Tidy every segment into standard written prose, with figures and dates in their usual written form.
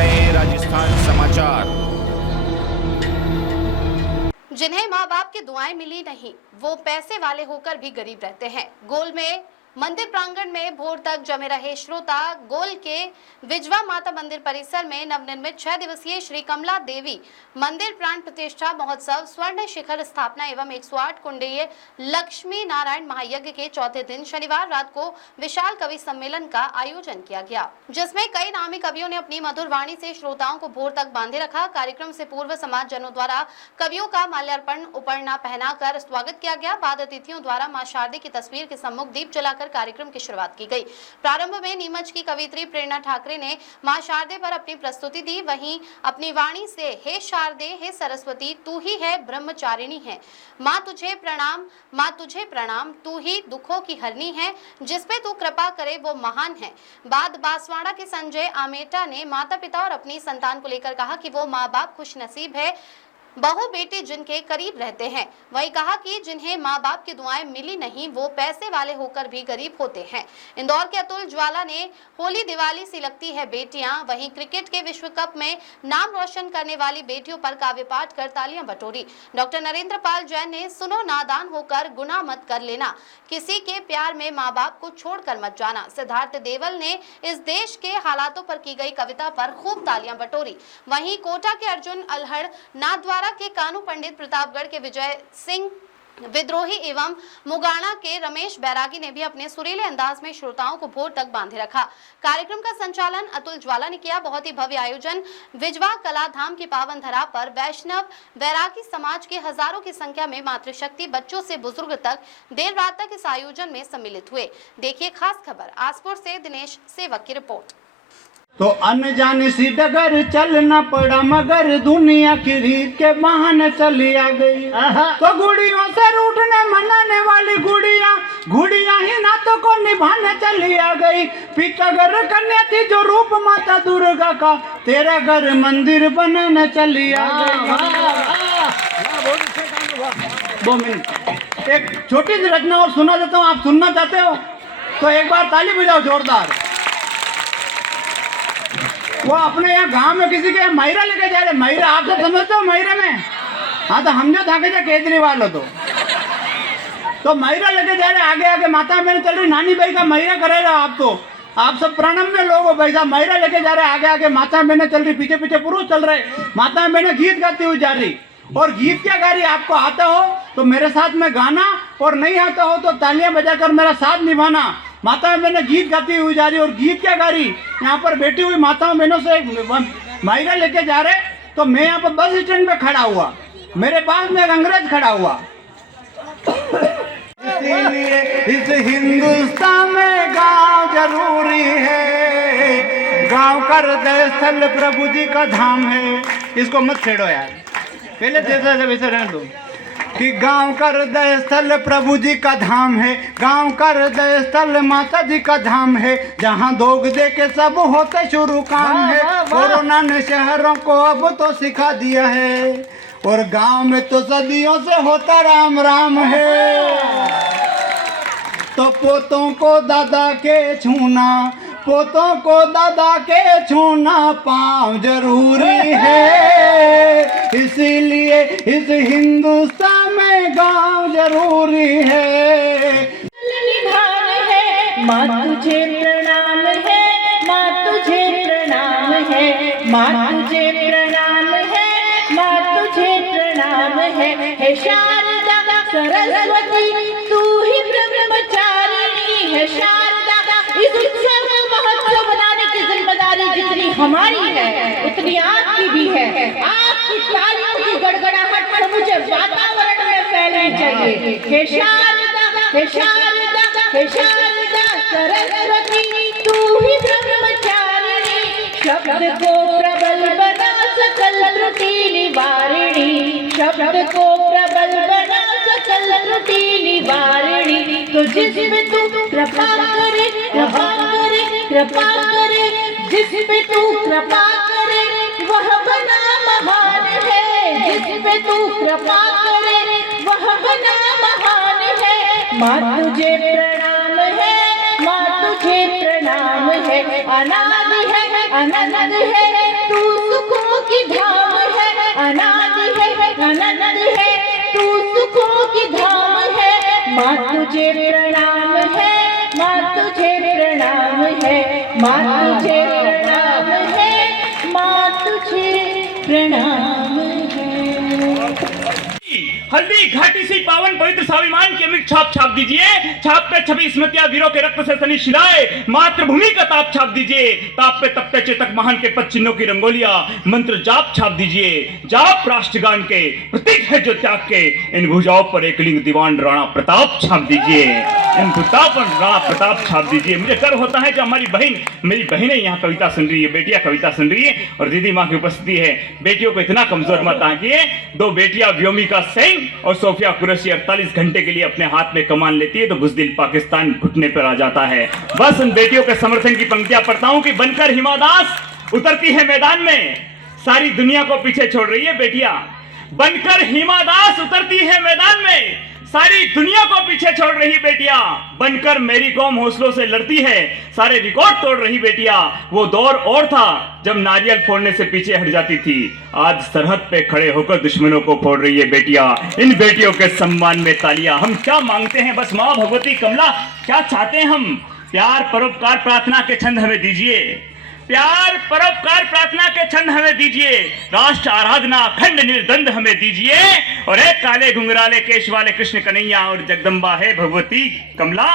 रहे हैं राजस्थान समाचार। जिन्हें माँ बाप की दुआएं मिली नहीं, वो पैसे वाले होकर भी गरीब रहते हैं। गोल में मंदिर प्रांगण में भोर तक जमे रहे श्रोता गोल के विजवा माता मंदिर परिसर में नवनिर्मित 6 दिवसीय श्री कमला देवी मंदिर प्राण प्रतिष्ठा महोत्सव स्वर्ण शिखर स्थापना एवं 108 कुंडीय लक्ष्मी नारायण महायज्ञ के चौथे दिन शनिवार रात को विशाल कवि सम्मेलन का आयोजन किया गया, जिसमें कई नामी कवियों ने अपनी मधुर वाणी से श्रोताओं को भोर तक बांधे रखा। कार्यक्रम से पूर्व समाज जनों द्वारा कवियों का माल्यार्पण उपरना पहनाकर स्वागत किया गया। बाद अतिथियों द्वारा मां शारदे की तस्वीर के सम्मुख दीप जलाकर कार्यक्रम की शुरुआत की गई। प्रारंभ में नीमच की कवियत्री प्रेरणा ठाकरे ने मां शारदे पर अपनी प्रस्तुति दी। वहीं अपनी वाणी से हे शारदे, हे सरस्वती, तू ही है ब्रह्मचारिणी है, मां तुझे प्रणाम, मां तुझे प्रणाम, तू ही दुखों की हरनी है, जिसपे तू कृपा करे वो महान है। बाद बांसवाड़ा के संजय आमेटा ने माता पिता और अपनी संतान को लेकर कहा कि वो माँ बाप खुश नसीब है, बहू बेटी जिनके करीब रहते हैं। वही कहा कि जिन्हें माँ बाप की दुआएं मिली नहीं, वो पैसे वाले होकर भी गरीब होते हैं। इंदौर के अतुल ज्वाला ने होली दिवाली सी लगती है बेटियां, वहीं क्रिकेट के विश्व कप में नाम रोशन करने वाली बेटियों पर काव्य पाठ कर तालियां बटोरी। डॉक्टर नरेंद्र पाल जैन ने सुनो नादान होकर गुनाह मत कर लेना, किसी के प्यार में माँ बाप को छोड़कर मत जाना। सिद्धार्थ देवल ने इस देश के हालातों पर की गई कविता पर खूब तालियां बटोरी। वहीं कोटा के अर्जुन अल्हड़ नाथद्वारा के कानू पंडित, प्रतापगढ़ के विजय सिंह विद्रोही एवं मुगाना के रमेश बैरागी ने भी अपने सुरीले अंदाज में श्रोताओं को भोर तक बांधे रखा। कार्यक्रम का संचालन अतुल ज्वाला ने किया। बहुत ही भव्य आयोजन विजवा कला धाम की पावन धरा पर वैष्णव बैरागी समाज के हजारों की संख्या में मातृशक्ति बच्चों से बुजुर्ग तक देर रात तक इस आयोजन में सम्मिलित हुए। देखिए खास खबर आसपुर से दिनेश सेवक की रिपोर्ट। तो अनजाने सी डगर चलना पड़ा, मगर दुनिया की रीत के बहाने चली आ गई। तो गुड़ियों से रूठने मनाने वाली गुड़िया ही नातों को निभाने चली आ गई। पितागर कन्या थी जो रूप माता दुर्गा का, तेरा घर मंदिर बनाने चली आ गई। 2 मिनट एक छोटी सी रचना और सुना देता हूँ, आप सुनना चाहते हो तो एक बार ताली बजाओ जोरदार। वो अपने यहाँ गांव में किसी के महिरा लेके जा रहे। महिरा आप सब समझते हो महिरा में? हाँ, तो हम जो था के केजरीवाल हो तो महिरा लेके जा रहे। आगे आगे माता बहन चल रही, नानी भाई का महिरा करे रहा। आप सब प्रणम में लोग हो भाई साहब। महिरा लेके जा रहे, आगे आगे माता बहने चल रही, पीछे पीछे पुरुष चल रहे। माता बहने गीत गाती हुई जा रही। और गीत क्या गा रही? आपको आता हो तो मेरे साथ में गाना, और नहीं आता हो तो तालियां बजाकर मेरा साथ निभाना। माता बहनें गीत गाती हुई जा रही। और गीत क्या गा रही? यहाँ पर बैठी हुई माताओं बहनों से एक महिला लेके जा रहे। तो मैं यहाँ पर बस स्टैंड पे खड़ा हुआ, मेरे पास में एक अंग्रेज खड़ा हुआ। इसीलिए इस हिंदुस्तान में गांव जरूरी है, गांव का हृदय स्थल प्रभु जी का धाम है। इसको मत छेड़ो यार, पहले जैसा वैसे रहने दो। कि गांव का हृदय स्थल प्रभु जी का धाम है, गांव का हृदय स्थल माता जी का धाम है, जहां दोग दे के सब होते शुरू काम है। कोरोना ने शहरों को अब तो सिखा दिया है, और गांव में तो सदियों से होता राम राम है। तो पोतों को दादा के छूना, पोतों को दादा के छूना पाँव जरूरी है। इसीलिए इस हिंदुस्तान में गांव जरूरी है। माँ तुझे प्रणाम है, माँ तुझे प्रणाम है, माँ तुझे प्रणाम है, माँ तुझे प्रणाम है। हे शारदा सरस्वती तू ही ब्रह्मचारिणी है। शारदा इस उत्सव को महोत्सव बनाने की जिम्मेदारी जितनी हमारी है उतनी आपकी भी है। आपकी तालियों की गड़गड़ाहट मुझे वातावरण में फैलनी चाहिए। हे शारदा, हे शारदा, हे शारदा सरस्वती तू ही ब्रह्मचारिणी, शब्द को प्रबल बना सकल त्रुटि निवारिणी, शब्द को प्रबल बना सकल त्रुटि निवारिणी। तो जिसमें तू कृपा करे, कृपा करे, कृपा करे, जिसमें तू कृपा करे वह बना महान है, जिसमें तू कृपा करे वह बना महान है। माँ तुझे प्रणाम है, माँ तुझे प्रणाम है, अनादि है, अनंत है, तू तुझे प्रणाम है, माँ तुझे प्रणाम है, माँ तुझे प्रणाम है, माँ तुझे प्रणाम है। हल्दी घाटी से पावन पवित्र स्वाभिमान की अमृत छाप छाप दीजिए। छाप पे छवि स्मृतियां वीरों के रक्त से सनी शिलाए। मातृभूमि का ताप छाप दीजिए। ताप पे तपते चेतक महान के पद चिन्हों की रंगोलियां मंत्र जाप छाप दीजिए। जाप राष्ट्रगान के प्रतीक है जो त्याग के। इन भुजाओं पर एकलिंग दीवान राणा प्रताप छाप दीजिए। इन भुजाओं पर राणा प्रताप छाप दीजिए। मुझे गर्व होता है कि हमारी बहन, मेरी बहनें यहाँ कविता सुन रही है, बेटियां कविता सुन रही है और दीदी माँ की उपस्थिति है। बेटियों को इतना कमजोर मत आंकिए। दो बेटियां व्योमिका सिंह और सोफिया कुरैशी 48 घंटे के लिए अपने हाथ में कमान लेती है तो बुज़दिल पाकिस्तान घुटने पर आ जाता है। बस उन बेटियों के समर्थन की पंक्तियां पढ़ता हूं कि बनकर हिमा दास उतरती है मैदान में, सारी दुनिया को पीछे छोड़ रही है बेटियां। बनकर हिमा दास उतरती है मैदान में, सारी दुनिया को पीछे छोड़ रही बेटियां। बनकर मेरी कौम हौसलों से लड़ती है, सारे रिकॉर्ड तोड़ रही बेटियां। वो दौर और था जब नारियल फोड़ने से पीछे हट जाती थी, आज सरहद पे खड़े होकर दुश्मनों को फोड़ रही है बेटियां। इन बेटियों के सम्मान में तालियां। हम क्या मांगते हैं बस माँ भगवती कमला, क्या चाहते हैं हम? प्यार परोपकार प्रार्थना के छंद हमें दीजिए। प्यार परोपकार प्रार्थना के छंद हमें दीजिए। राष्ट्र आराधना अखंड निर्द्वंद हमें दीजिए। और एक काले घुंघराले केश वाले कृष्ण कन्हैया और जगदम्बा है भगवती कमला,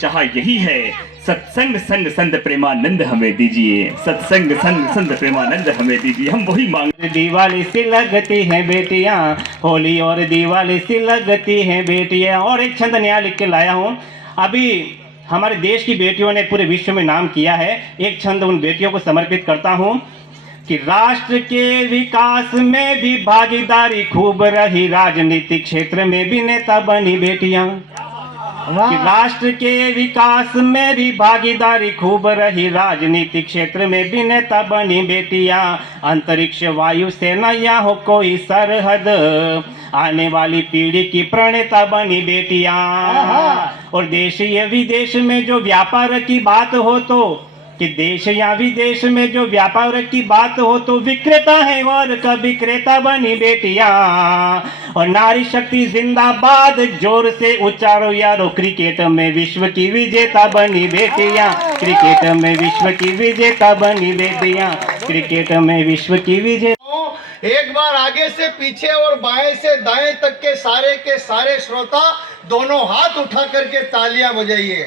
चाह यही है। सत्संग संग संत प्रेमानंद हमें दीजिए। सत्संग संग संत प्रेमानंद हमें दीजिए। हम वही मांग। दिवाली सी लगती है बेटियां, होली और दिवाली सी लगती है बेटियां। और एक छंद नया लिख के लाया हूँ। अभी हमारे देश की बेटियों ने पूरे विश्व में नाम किया है। एक छंद उन बेटियों को समर्पित करता हूँ कि राष्ट्र के विकास में भी भागीदारी खूब रही, राजनीतिक क्षेत्र में भी नेता बनी बेटियां। कि राष्ट्र के विकास में भी भागीदारी खूब रही, राजनीतिक क्षेत्र में भी नेता बनी बेटियां। अंतरिक्ष वायु सेना या हो कोई सरहद, आने वाली पीढ़ी की प्रणेता बनी बेटियां। और देश या विदेश में जो व्यापार की बात हो तो, कि देश या विदेश में जो व्यापार की बात हो तो विक्रेता है और कभी विक्रेता बनी बेटियां। और नारी शक्ति जिंदाबाद जोर से उच्चारो यारो, क्रिकेट में विश्व की विजेता बनी बेटियां। क्रिकेट में विश्व की विजेता बनी बेटियां। क्रिकेट में विश्व की विजेता। एक बार आगे से पीछे और बाएं से दाएं तक के सारे श्रोता दोनों हाथ उठा करके तालियां बजाइए।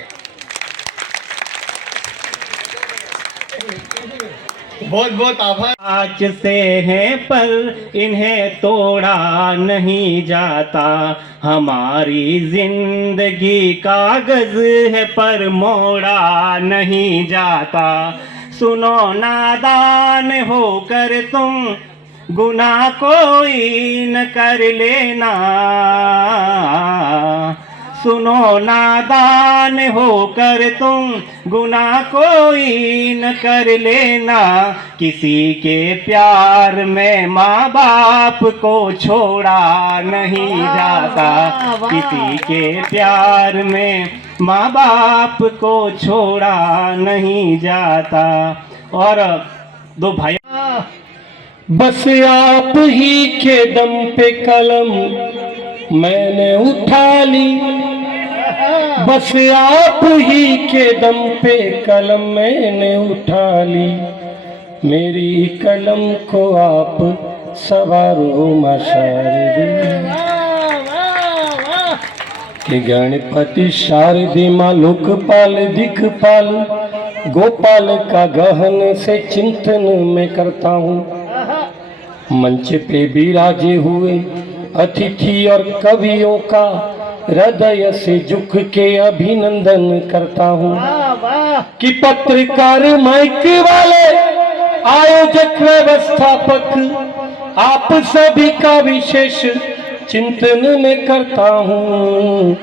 बहुत बहुत आभार। आज से है पर इन्हें तोड़ा नहीं जाता, हमारी जिंदगी कागज है पर मोड़ा नहीं जाता। सुनो नादान होकर तुम गुनाह कोई न कर लेना, सुनो नादान होकर तुम गुनाह कोई न कर लेना। किसी के प्यार में माँ बाप को छोड़ा नहीं जाता, किसी के प्यार में माँ बाप को छोड़ा नहीं जाता। और दो भाई, बस आप ही के दम पे कलम मैंने उठा ली, बस आप ही के दम पे कलम मैंने उठा ली। मेरी कलम को आप सवारो शारदी, कि गणपति शारदी माँ लोकपाल दिखपाल गोपाल का गहन से चिंतन में करता हूँ। मंच पे विराजे हुए अतिथि और कवियों का हृदय से झुक के अभिनंदन करता हूँ। कि पत्रकार माइक वाले आयोजक व्यवस्थापक आप सभी का विशेष चिंतन में करता हूँ।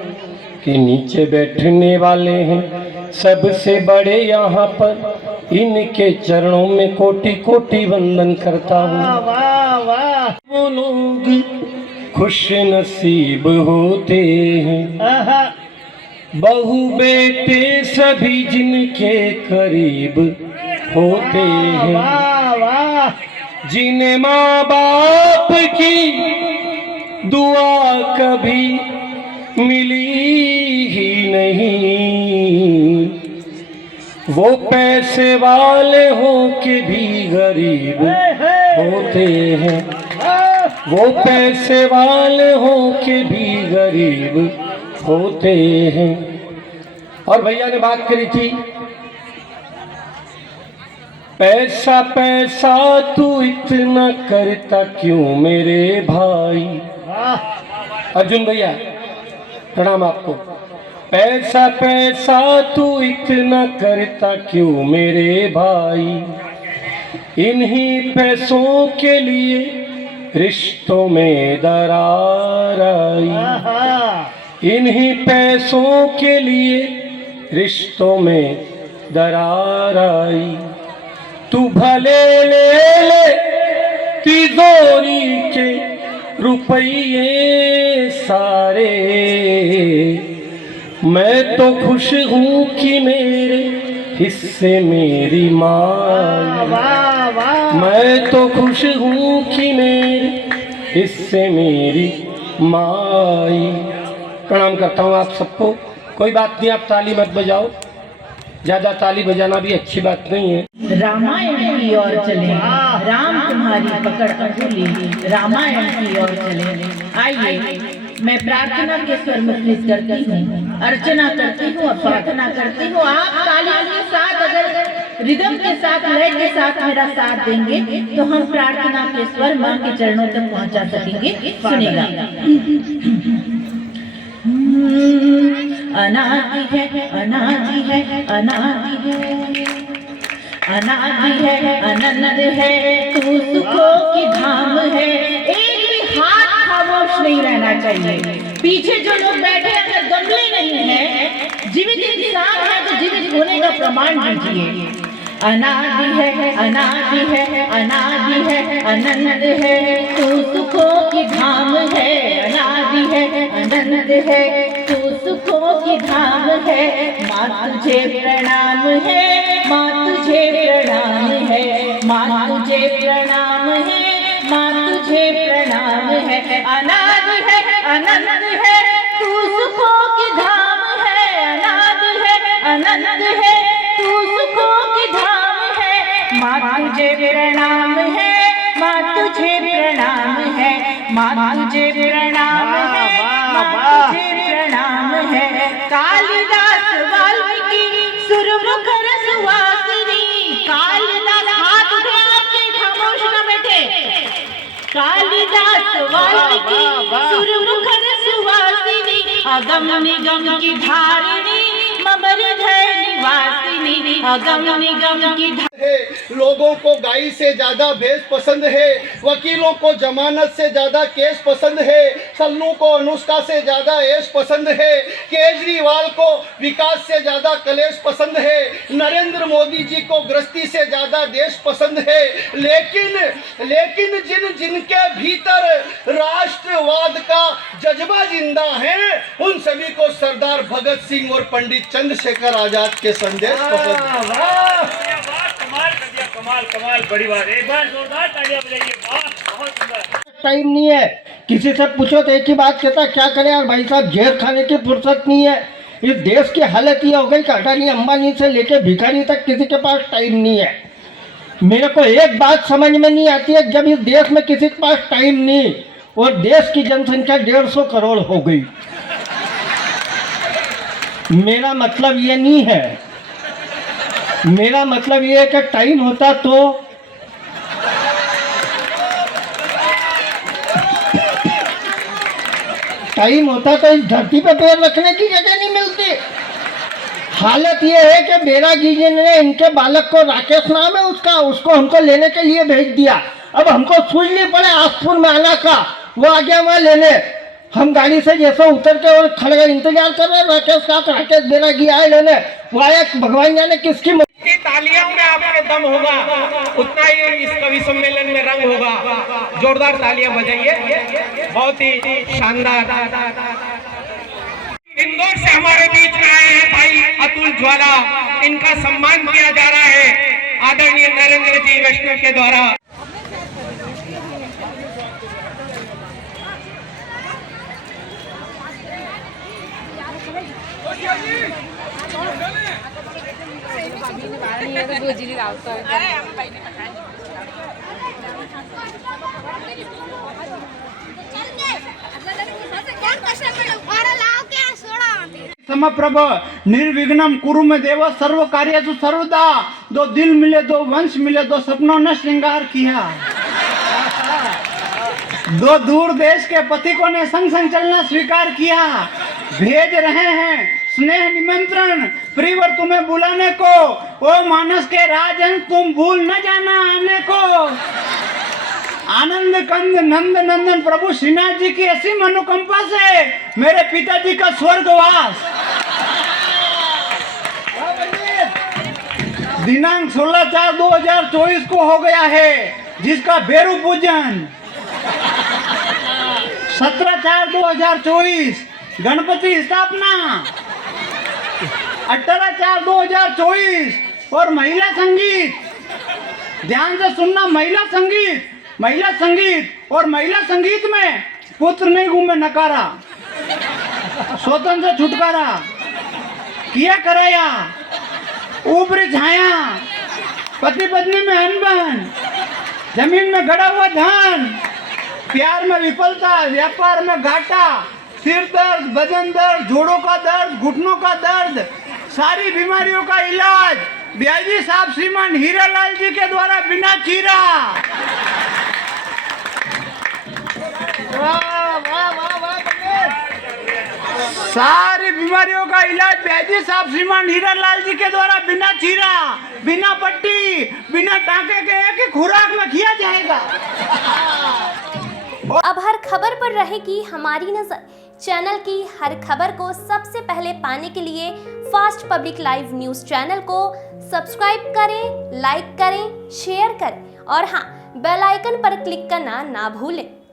कि नीचे बैठने वाले हैं सबसे बड़े यहाँ पर, इनके चरणों में कोटि कोटि वंदन करता हूँ। वो लोग खुश नसीब होते हैं, बहू बेटे सभी जिनके करीब होते हैं, जिन्हें माँ बाप की दुआ कभी मिली ही नहीं। वो पैसे वाले हो के भी गरीब होते हैं, वो पैसे वाले हो के भी गरीब होते हैं। और भैया ने बात करी थी, पैसा पैसा तू इतना करता क्यों मेरे भाई। अर्जुन भैया प्रणाम आपको। पैसा पैसा तू इतना करता क्यों मेरे भाई, इन्हीं पैसों के लिए रिश्तों में दरार आई, इन्हीं पैसों के लिए रिश्तों में दरार आई। तू भले ले ले तिजोरी के रुपये सारे, मैं तो खुश हूँ कि मेरे हिस्से मेरी माँ, मैं तो खुश हूँ कि मेरे हिस्से मेरी माई। प्रणाम करता हूँ आप सबको। कोई बात नहीं, आप ताली मत बजाओ, ज्यादा ताली बजाना भी अच्छी बात नहीं है। रामायण की ओर चले, राम तुम्हारी पकड़ अधूरी, रामायण की ओर चले। आइए मैं प्रार्थना के स्वर मुखरित करती हूँ, अर्चना करती हूँ, प्रार्थना करती हूँ। आप तालियों के साथ, अगर रिदम के साथ, लय के साथ मेरा साथ देंगे तो हम प्रार्थना के स्वर माँ के चरणों तक पहुँचा सकेंगे। सुनेगा। अनादि है, अनादि है, अनादि है, अनादि है, अनंत है, तू सुखों की धाम है। एक भी हाथ खामोश नहीं रहना चाहिए। पीछे जो लोग बैठे, अगर गमले नहीं है, जीवित इंसान है तो जीवित होने का प्रमाण दीजिए। अनादि है, अनादि है, अनादि है, अनंत है, तू सुखों की धाम है। अनादि है, अनंत है, तू सुखों की धाम है। माँ तुझे प्रणाम है, माँ तुझे प्रणाम है, माँ तुझे प्रणाम है, माँ तुझे प्रणाम है। अनादि है, अनंत है, तू सुखों की धाम है। अनादि है, अनंत है, तू सुखों की धाम है। माँ तुझे प्रणाम है, माँ तुझे प्रणाम है, माँ तुझे प्रणाम है, माँ तुझे प्रणाम है। कालिदास वाल्मीकि सुरमुखर सुवासिनी, कालिदास हाथ उठे आपके, खामोश न बैठे। कालिदास वाल्मीकि सुरमुखर सुवासिनी, अगम निगम की धारिणी, ममहृदय निवासिनी, अगम निगम की लोगों को गाय से ज्यादा भैंस पसंद है, वकीलों को जमानत से ज्यादा केस पसंद है, सल्लू को अनुष्का से ज्यादा ऐश पसंद है, केजरीवाल को विकास से ज्यादा कलेश पसंद है, नरेंद्र मोदी जी को गृहस्थी से ज्यादा देश पसंद है। लेकिन जिनके भीतर राष्ट्रवाद का जज्बा जिंदा है, उन सभी को सरदार भगत सिंह और पंडित चंद्रशेखर आजाद के संदेश पसंद है। कमाल बड़ी बात। एक बार जोरदार तालियां बजाइए। बहुत सुंदर। टाइम नहीं है, किसी से पूछो तो एक ही बात कहता क्या करें यार भाई साहब, घेर खाने की फुर्सत नहीं है। इस देश की हालत ये हो गई कि अडानी अंबानी से लेके भिखारी तक किसी के पास टाइम नहीं है। मेरे को एक बात समझ में नहीं आती है, जब इस देश में किसी के पास टाइम नहीं और देश की जनसंख्या 150 करोड़ हो गई। मेरा मतलब ये नहीं है, मेरा मतलब ये है कि टाइम होता तो इस धरती पे पैर रखने की जगह नहीं मिलती। हालत ये है कि बैरागी जी ने इनके बालक को, राकेश नाम है उसका, उसको हमको लेने के लिए भेज दिया। अब हमको सूझ नहीं पड़े आसपुर में आना का, वो आ गया वहाँ लेने। हम गाड़ी से जैसे उतर के और खड़े इंतजार कर रहे हैं राकेश का, राकेश बैरागी आए लेने। वो आया, भगवान जाने किसकी तालियों में आपके दम होगा, उतना ही इस कवि सम्मेलन में रंग होगा। जोरदार तालियां बजाइए, बहुत ही शानदार। इंदौर से हमारे बीच में आए हैं भाई अतुल ज्वाला, इनका सम्मान किया जा रहा है आदरणीय नरेंद्र जी वैष्णव के द्वारा। समप्रभ निर्विघ्नम कुरु में देव सर्व कार्येषु सर्वदा। दो दिल मिले, दो वंश मिले, दो सपनों ने श्रृंगार किया। दो दूर देश के पथिकों ने संग संग चलना स्वीकार किया। भेज रहे हैं स्नेह निमंत्रण प्रियवर तुम्हें बुलाने को। ओ मानस के राजन तुम भूल न जाना आने को। आनंद कंद नंद नंदन प्रभु श्रीनाथ जी की असीम अनुकंपा से मेरे पिताजी का स्वर्गवास। दिनांक 16/4/2024 को हो गया है जिसका बेरू पूजन। 17/4/2024 गणपति स्थापना। 18/4/2024 और महिला संगीत। ध्यान से सुनना, महिला संगीत, महिला संगीत और महिला संगीत में पुत्र नहीं घूमे नकारा। स्वतंत्र छुटकारा किया कराया, ऊपरी छाया, पति पत्नी में अनबन, जमीन में गड़ा हुआ धन, प्यार में विफलता, व्यापार में घाटा, सिर दर्द, बदन दर्द, जोड़ों का दर्द, घुटनों का दर्द, सारी बीमारियों का इलाज ब्याजी साहब श्रीमान हीरालाल जी के द्वारा बिना चीरा। सारी बीमारियों का इलाज ब्याजी साहब श्रीमान हीरालाल जी के द्वारा बिना चीरा, बिना पट्टी, बिना टाँके के एक ही खुराक में किया जाएगा। अब हर खबर पर रहेगी हमारी नजर। चैनल की हर खबर को सबसे पहले पाने के लिए fast public live news channel को सब्सक्राइब करें, लाइक करें, शेयर करें और हाँ, बेल आइकन पर क्लिक करना ना भूलें।